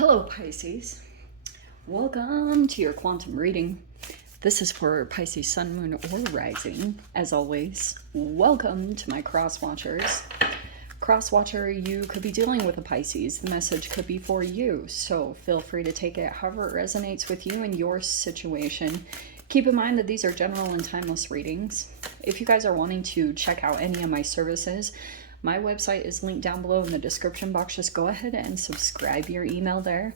Hello, Pisces. Welcome to your quantum reading. This is for Pisces sun, moon, or rising. As always, welcome to my cross watchers. Cross watcher, you could be dealing with a Pisces. The message could be for you, so feel free to take it however it resonates with you and your situation. Keep in mind that these are general and timeless readings. If you guys are wanting to check out any of my services, my website is linked down below in the description box. Just go ahead and subscribe your email there.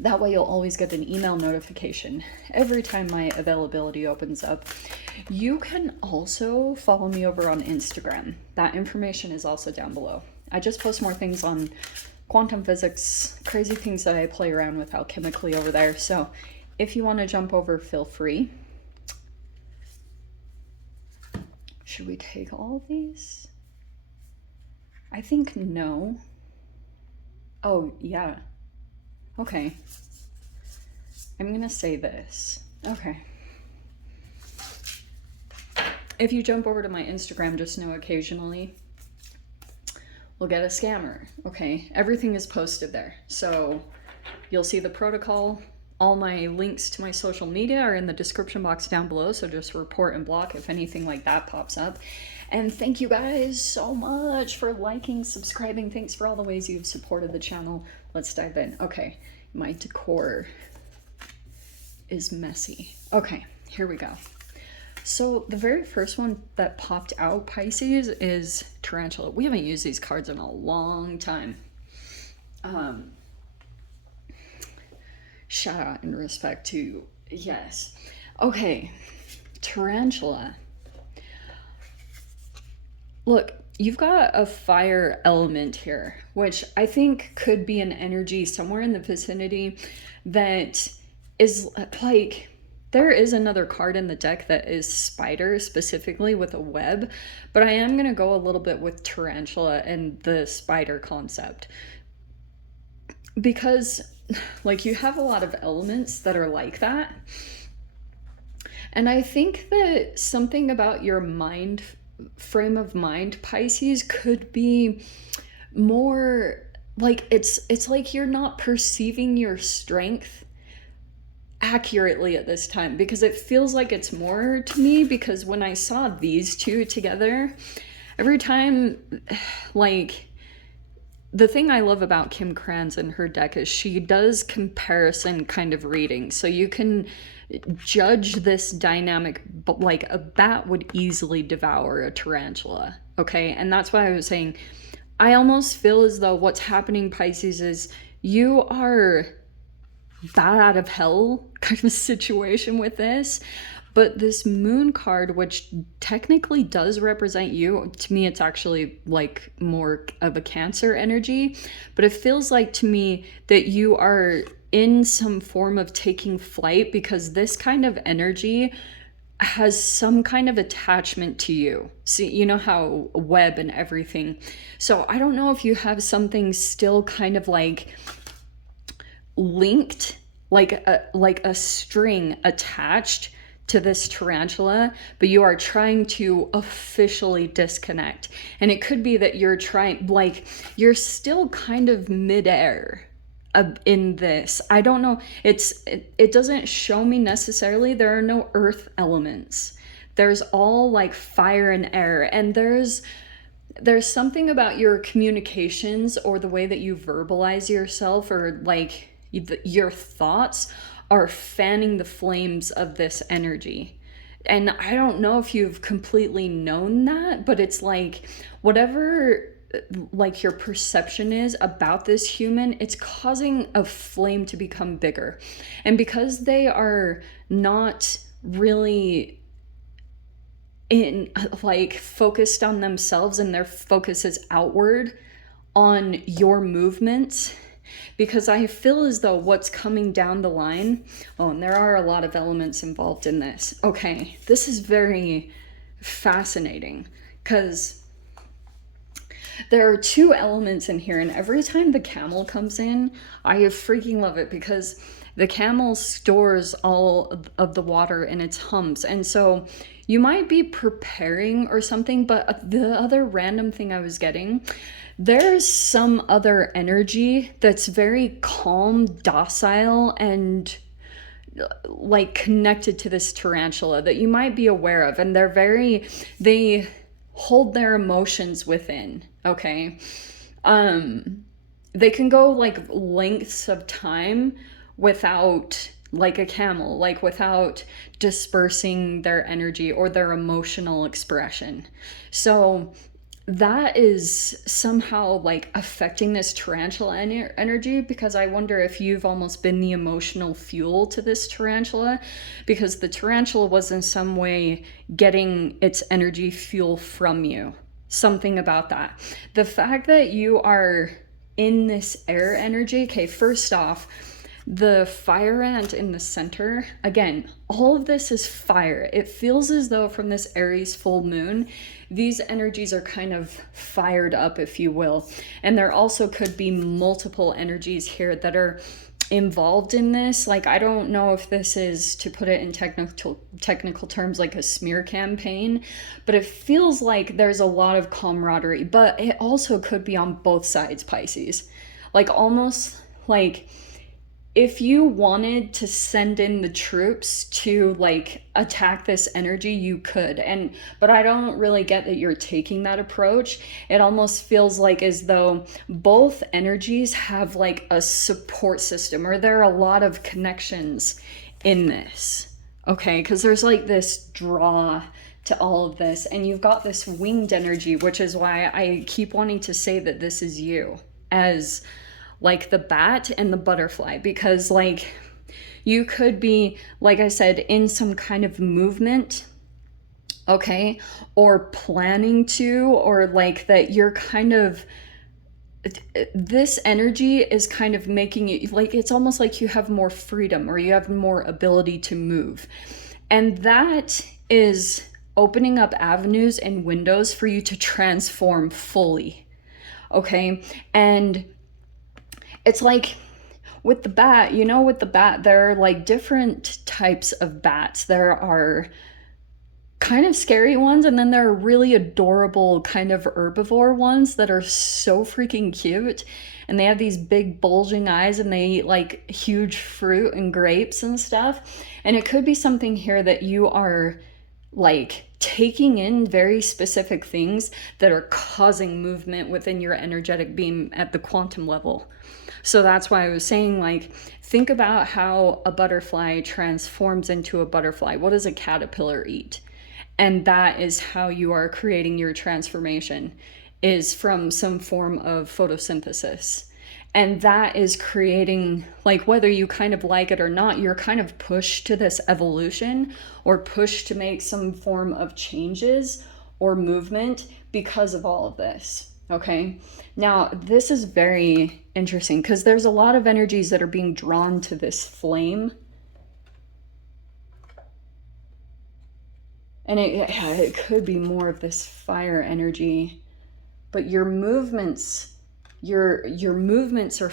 That way you'll always get an email notification every time my availability opens up. You can also follow me over on Instagram. That information is also down below. I just post more things on quantum physics, crazy things that I play around with alchemically over there. So if you want to jump over, feel free. Should we take all of these? I think no. Oh, yeah. Okay. I'm gonna say this. Okay. If you jump over to my Instagram, just know occasionally we'll get a scammer. Okay. Everything is posted there. So you'll see the protocol. All my links to my social media are in the description box down below. So just report and block if anything like that pops up. And thank you guys so much for liking, subscribing. Thanks for all the ways you've supported the channel. Let's dive in. Okay, my decor is messy. Okay, here we go. So the very first one that popped out, Pisces, is Tarantula. We haven't used these cards in a long time. Shout out and respect to, yes. Okay, Tarantula. Look, you've got a fire element here, which I think could be an energy somewhere in the vicinity that is like, there is another card in the deck that is spider specifically with a web, but I am going to go a little bit with Tarantula and the spider concept. Because like you have a lot of elements that are like that. And I think that something about your frame of mind, Pisces, could be more like it's like you're not perceiving your strength accurately at this time, because it feels like it's more to me, because when I saw these two together, every time, like, the thing I love about Kim Kranz and her deck is she does comparison kind of reading, so you can judge this dynamic, but like a bat would easily devour a tarantula. Okay, and that's why I was saying I almost feel as though what's happening, Pisces, is you are bat out of hell kind of a situation with this. But this moon card, which technically does represent you, to me it's actually like more of a Cancer energy, but it feels like to me that you are in some form of taking flight, because this kind of energy has some kind of attachment to you. See, you know how web and everything. So I don't know if you have something still kind of like linked, like a string attached to this tarantula, but you are trying to officially disconnect. And it could be that you're trying, like, you're still kind of midair in this. I don't know. It doesn't show me necessarily. There are no earth elements. There's all like fire and air. And there's something about your communications or the way that you verbalize yourself, or like your thoughts are fanning the flames of this energy. And I don't know if you've completely known that, but it's like whatever like your perception is about this human, it's causing a flame to become bigger. And because they are not really in like focused on themselves, and their focus is outward on your movements, because I feel as though what's coming down the line, oh, and there are a lot of elements involved in this. Okay, this is very fascinating, because there are two elements in here, and every time the camel comes in, I freaking love it, because the camel stores all of the water in its humps. And so You might be preparing or something, but the other random thing I was getting, there's some other energy that's very calm, docile, and like connected to this tarantula that you might be aware of. And they hold their emotions within, okay? They can go like lengths of time without, like a camel, like without dispersing their energy or their emotional expression. So that is somehow like affecting this tarantula energy, because I wonder if you've almost been the emotional fuel to this tarantula, because the tarantula was in some way getting its energy fuel from you. Something about that. The fact that you are in this air energy, okay, first off, the fire ant in the center, again, all of this is fire. It feels as though from this Aries full moon, these energies are kind of fired up, if you will. And there also could be multiple energies here that are involved in this. Like, I don't know if this is, to put it in technical terms, like a smear campaign, but it feels like there's a lot of camaraderie. But it also could be on both sides, Pisces. Like, almost like if you wanted to send in the troops to like attack this energy, you could. But I don't really get that you're taking that approach. It almost feels like as though both energies have like a support system, or there are a lot of connections in this. Okay, because there's like this draw to all of this, and you've got this winged energy, which is why I keep wanting to say that this is you as like the bat and the butterfly, because like you could be, like I said, in some kind of movement, okay, or planning to, or like that you're kind of, this energy is kind of making it like, it's almost like you have more freedom, or you have more ability to move. And that is opening up avenues and windows for you to transform fully, okay? And it's like with the bat, there are like different types of bats. There are kind of scary ones, and then there are really adorable kind of herbivore ones that are so freaking cute. And they have these big bulging eyes, and they eat like huge fruit and grapes and stuff. And it could be something here that you are like taking in very specific things that are causing movement within your energetic beam at the quantum level. So that's why I was saying, like, think about how a butterfly transforms into a butterfly. What does a caterpillar eat? And that is how you are creating your transformation, is from some form of photosynthesis. And that is creating, like, whether you kind of like it or not, you're kind of pushed to this evolution, or pushed to make some form of changes or movement because of all of this. Okay, now this is very interesting, because there's a lot of energies that are being drawn to this flame. And it could be more of this fire energy, but your movements are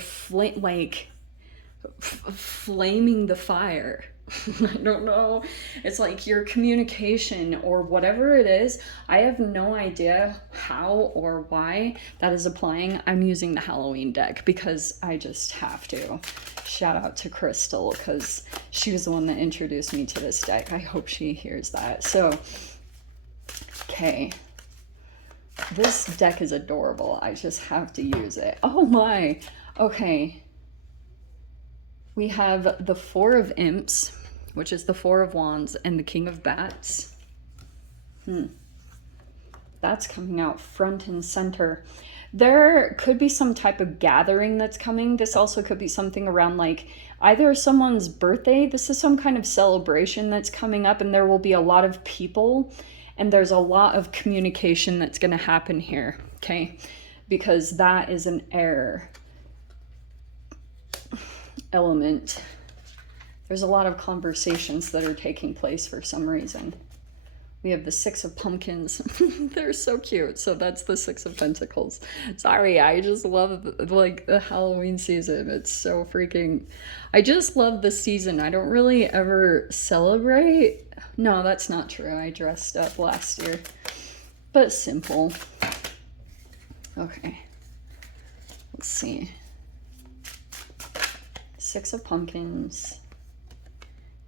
flaming the fire. I don't know. It's like your communication or whatever it is. I have no idea how or why that is applying. I'm using the Halloween deck because I just have to. Shout out to Crystal, because she was the one that introduced me to this deck. I hope she hears that. So, okay. This deck is adorable. I just have to use it. Oh my. Okay. We have the Four of Imps, which is the Four of Wands, and the King of Bats. That's coming out front and center. There could be some type of gathering that's coming. This also could be something around like either someone's birthday. This is some kind of celebration that's coming up, and there will be a lot of people, and there's a lot of communication that's going to happen here, okay? Because that is an air element. There's a lot of conversations that are taking place for some reason. We have the Six of Pumpkins. They're so cute. So that's the Six of Pentacles. Sorry, I just love like the Halloween season. It's so freaking... I just love the season. I don't really ever celebrate. No, that's not true. I dressed up last year. But simple. Okay. Let's see. Six of Pumpkins.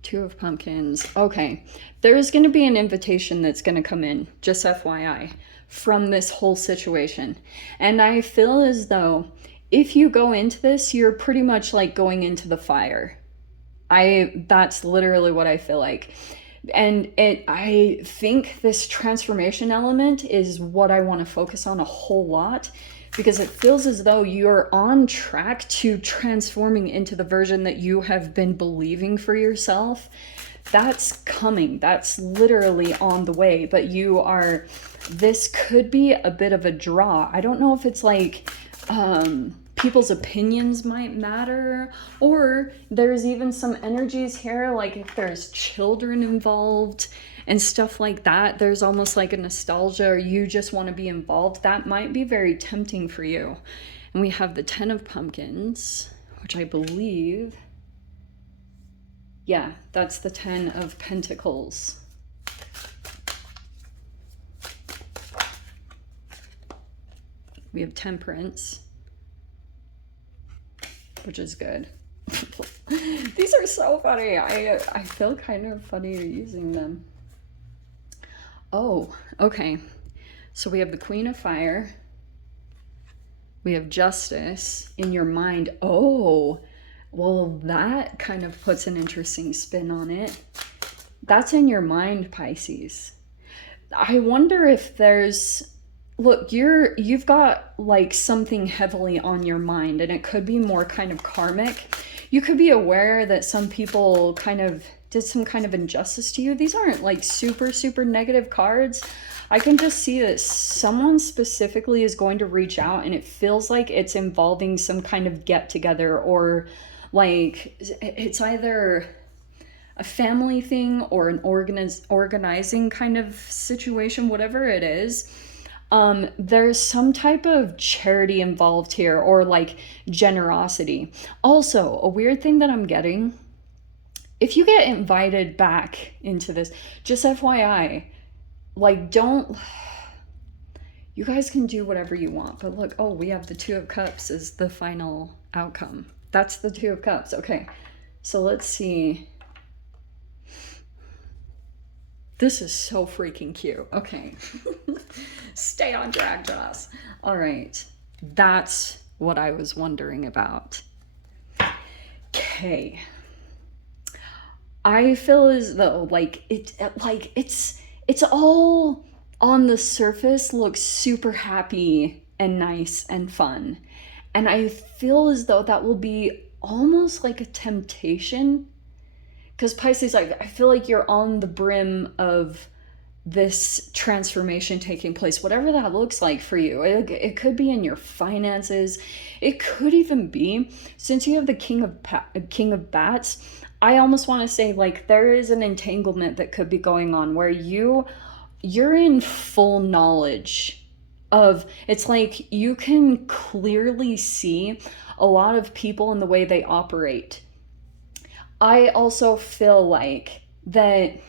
Two of Pumpkins. Okay, there's going to be an invitation that's going to come in, just FYI, from this whole situation. And I feel as though if you go into this, you're pretty much like going into the fire. That's literally what I feel like. And I think this transformation element is what I want to focus on a whole lot, because it feels as though you're on track to transforming into the version that you have been believing for yourself. That's coming. That's literally on the way. But this could be a bit of a draw. I don't know if it's like people's opinions might matter, or there's even some energies here, like if there's children involved and stuff like that, there's almost like a nostalgia, or you just want to be involved. That might be very tempting for you. And we have the Ten of Pumpkins, which I believe, yeah, that's the Ten of Pentacles. We have Temperance, which is good. These are so funny. I feel kind of funny using them. Oh, okay. So we have the Queen of Fire. We have Justice in your mind. Oh, well, that kind of puts an interesting spin on it. That's in your mind, Pisces. I wonder if there's... Look, you've got like something heavily on your mind, and it could be more kind of karmic. You could be aware that some people kind of did some kind of injustice to you. These aren't like super, super negative cards. I can just see that someone specifically is going to reach out, and it feels like it's involving some kind of get together, or like it's either a family thing or an organizing kind of situation, whatever it is. There's some type of charity involved here, or like generosity. Also, a weird thing that I'm getting, if you get invited back into this, just FYI, like you guys can do whatever you want, but look, oh, we have the Two of Cups as the final outcome. That's the Two of Cups. Okay, so let's see. This is so freaking cute. Okay. Stay on track, Joss. All right. That's what I was wondering about. Okay. I feel as though it's all on the surface looks super happy and nice and fun. And I feel as though that will be almost like a temptation. Because Pisces, I feel like you're on the brim of this transformation taking place, whatever that looks like for you. It could be in your finances. It could even be, since you have the King of Bats, I almost want to say like there is an entanglement that could be going on where you're in full knowledge of, it's like you can clearly see a lot of people and the way they operate. I also feel like that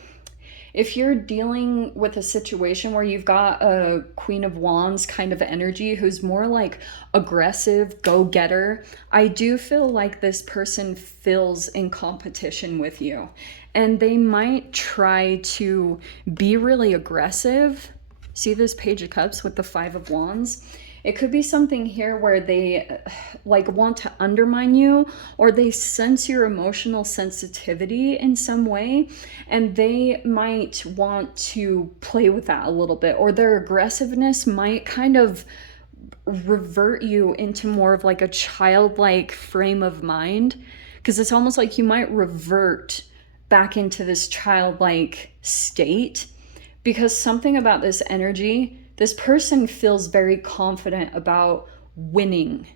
if you're dealing with a situation where you've got a Queen of Wands kind of energy who's more like aggressive, go-getter, I do feel like this person feels in competition with you. And they might try to be really aggressive. See this Page of Cups with the Five of Wands? It could be something here where they like want to undermine you, or they sense your emotional sensitivity in some way, and they might want to play with that a little bit, or their aggressiveness might kind of revert you into more of like a childlike frame of mind, because it's almost like you might revert back into this childlike state, because something about this energy, this person feels very confident about winning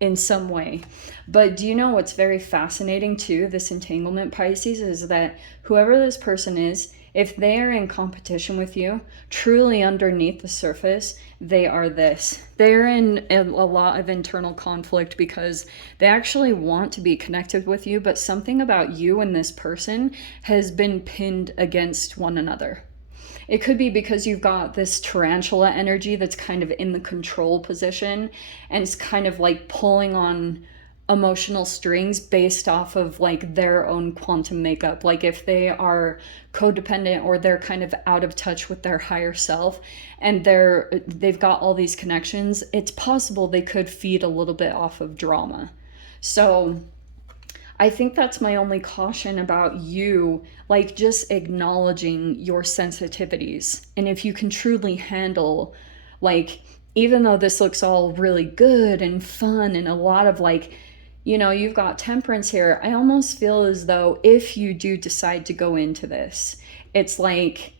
in some way. But do you know what's very fascinating too, this entanglement, Pisces, is that whoever this person is, If they are in competition with you, truly underneath the surface, they are this. They're in a lot of internal conflict because they actually want to be connected with you, but something about you and this person has been pinned against one another. It could be because you've got this tarantula energy that's kind of in the control position and it's kind of like pulling on emotional strings based off of like their own quantum makeup. Like if they are codependent or they're kind of out of touch with their higher self and they've got all these connections, it's possible they could feed a little bit off of drama. So I think that's my only caution about you, like just acknowledging your sensitivities. And if you can truly handle, like, even though this looks all really good and fun and a lot of like, you know, you've got temperance here, I almost feel as though if you do decide to go into this, it's like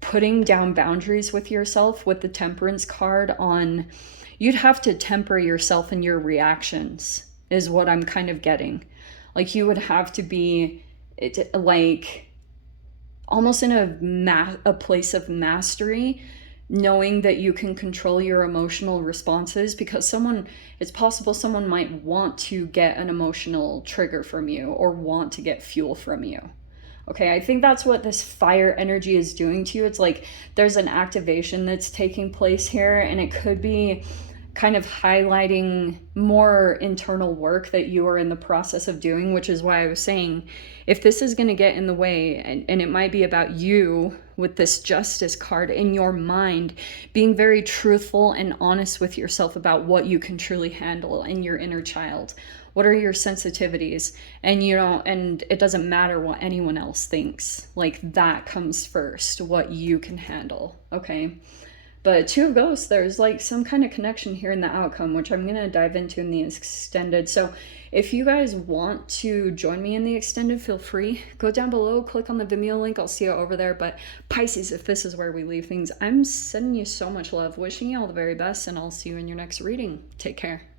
putting down boundaries with yourself with the temperance card on, you'd have to temper yourself and your reactions, is what I'm kind of getting. Like you would have to be like almost in a place of mastery, knowing that you can control your emotional responses, because it's possible someone might want to get an emotional trigger from you or want to get fuel from you. Okay, I think that's what this fire energy is doing to you. It's like there's an activation that's taking place here, and it could be kind of highlighting more internal work that you are in the process of doing, which is why I was saying if this is going to get in the way, and it might be about you with this justice card in your mind, being very truthful and honest with yourself about what you can truly handle in your inner child. What are your sensitivities? And and it doesn't matter what anyone else thinks. Like that comes first, what you can handle. Okay. But Two of Ghosts, there's like some kind of connection here in the outcome, which I'm going to dive into in the extended. So if you guys want to join me in the extended, feel free. Go down below, click on the Vimeo link. I'll see you over there. But Pisces, if this is where we leave things, I'm sending you so much love, wishing you all the very best, and I'll see you in your next reading. Take care.